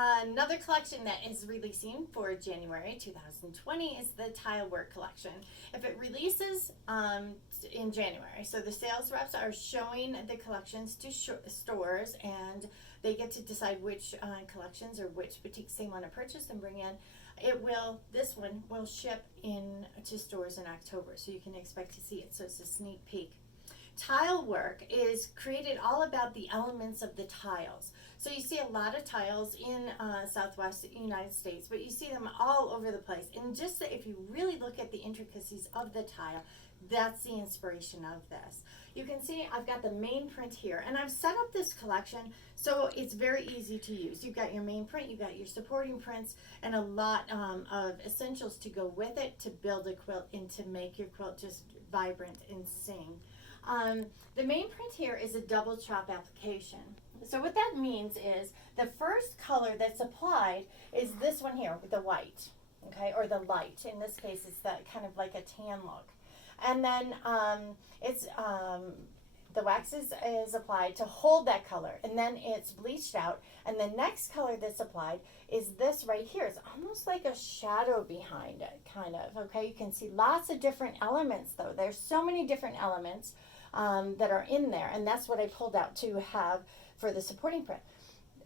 Another collection that is releasing for January 2020 is the tile work collection. If it releases in January, so the sales reps are showing the collections to stores, and they get to decide which collections or which batiks they want to purchase and bring in. This one will ship in to stores in October, so you can expect to see it. So it's a sneak peek. Tile work is created all about the elements of the tiles. So you see a lot of tiles in Southwest United States, but you see them all over the place. And just if you really look at the intricacies of the tile, that's the inspiration of this. You can see I've got the main print here, and I've set up this collection so it's very easy to use. You've got your main print, you've got your supporting prints, and a lot of essentials to go with it to build a quilt and to make your quilt just vibrant and sing. The main print here is a double chop application. So what that means is the first color that's applied is this one here with the white, okay, or the light. In this case, it's that kind of like a tan look. And then the wax is applied to hold that color, and then it's bleached out. And the next color that's applied is this right here. It's almost like a shadow behind it, kind of, okay? You can see lots of different elements, though. There's so many different elements that are in there, and that's what I pulled out to have for the supporting print.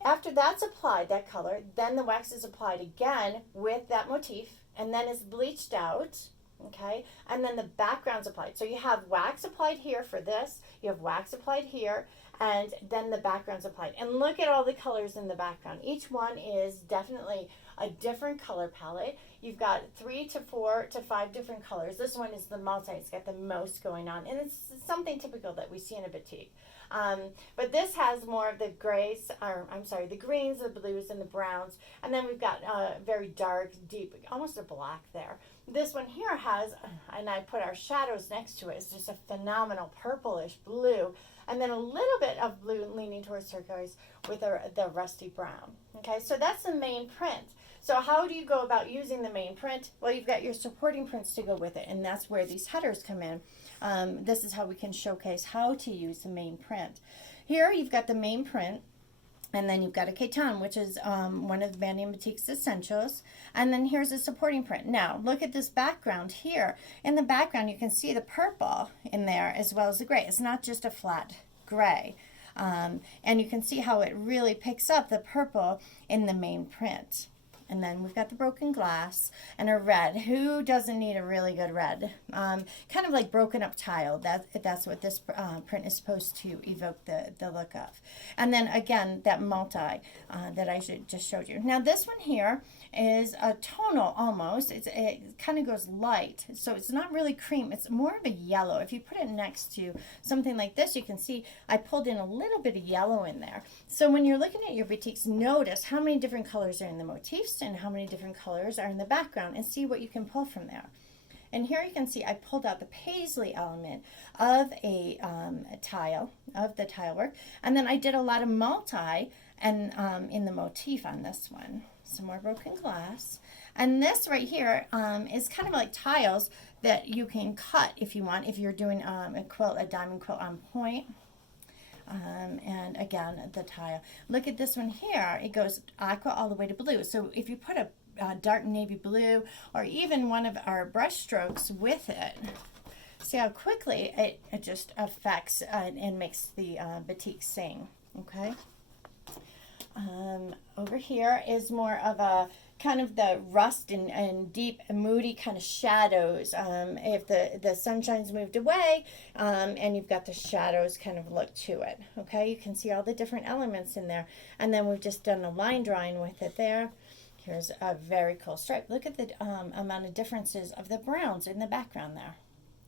After that's applied, that color, then the wax is applied again with that motif, and then it's bleached out, okay, and then the background's applied. So you have wax applied here for this, you have wax applied here, and then the background's applied. And look at all the colors in the background. Each one is definitely a different color palette. You've got 3 to 4 to 5 different colors. This one is the multi, it's got the most going on, and it's something typical that we see in a batik. But this has more of the grays, or I'm sorry, the greens, the blues, and the browns. And then we've got very dark, deep, almost a black there. This one here has, and I put our shadows next to it, it's just a phenomenal purplish blue. And then a little bit of blue leaning towards turquoise with the rusty brown. Okay, so that's the main print. So how do you go about using the main print? Well, you've got your supporting prints to go with it, and that's where these headers come in. This is how we can showcase how to use the main print. Here you've got the main print, and then you've got a ketan, which is one of the Banyan Batik's essentials. And then here's a supporting print. Now, look at this background here. In the background, you can see the purple in there as well as the gray. It's not just a flat gray. And you can see how it really picks up the purple in the main print. And then we've got the broken glass and a red. Who doesn't need a really good red? Kind of like broken up tile. That's what this print is supposed to evoke the look of. And then again, that multi that I just showed you. Now this one here is a tonal almost. It kind of goes light. So it's not really cream. It's more of a yellow. If you put it next to something like this, you can see I pulled in a little bit of yellow in there. So when you're looking at your batiks, notice how many different colors are in the motifs and how many different colors are in the background, and see what you can pull from there. And here you can see I pulled out the paisley element of a tile, of the tile work, and then I did a lot of multi and in the motif on this one. Some more broken glass. And this right here is kind of like tiles that you can cut if you want, if you're doing a quilt, a diamond quilt on point. And again, the tile. Look at this one here. It goes aqua all the way to blue. So if you put a dark navy blue or even one of our brush strokes with it, see how quickly it just affects and makes the batik sing. Okay. Over here is more of a kind of the rust and deep moody kind of shadows. If the sunshine's moved away and you've got the shadows kind of look to it. Okay, you can see all the different elements in there. And then we've just done a line drawing with it there. Here's a very cool stripe. Look at the amount of differences of the browns in the background there.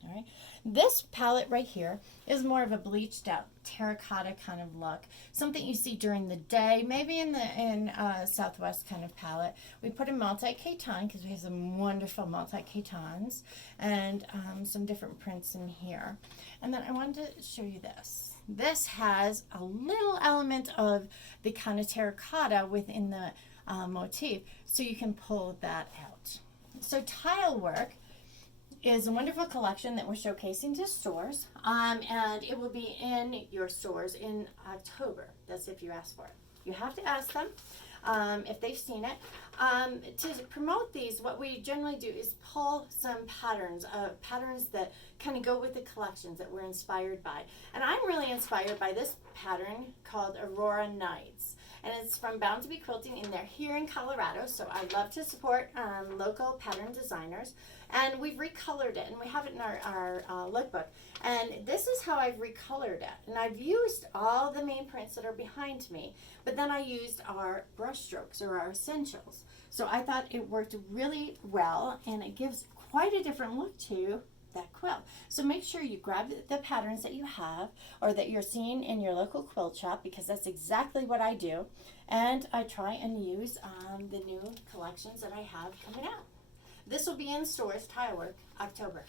All right. This palette right here is more of a bleached out terracotta kind of look. Something you see during the day, maybe in Southwest kind of palette. We put a multi-ketan because we have some wonderful multi-ketans and some different prints in here. And then I wanted to show you this. This has a little element of the kind of terracotta within the motif, so you can pull that out. So tile work is a wonderful collection that we're showcasing to stores, and it will be in your stores in October. That's if you ask for it. You have to ask them. if they've seen it. To promote these, what we generally do is pull some patterns, patterns that kind of go with the collections that we're inspired by. And I'm really inspired by this pattern called Aurora Nights. And it's from Bound to Be Quilting, and they're here in Colorado, so I love to support local pattern designers. And we've recolored it, and we have it in our lookbook. And this is how I've recolored it. And I've used all the main prints that are behind me, but then I used our brush strokes, or our essentials. So I thought it worked really well, and it gives quite a different look to that quilt. So make sure you grab the patterns that you have or that you're seeing in your local quilt shop, because that's exactly what I do. And I try and use the new collections that I have coming out. This will be in stores, Tilework, October.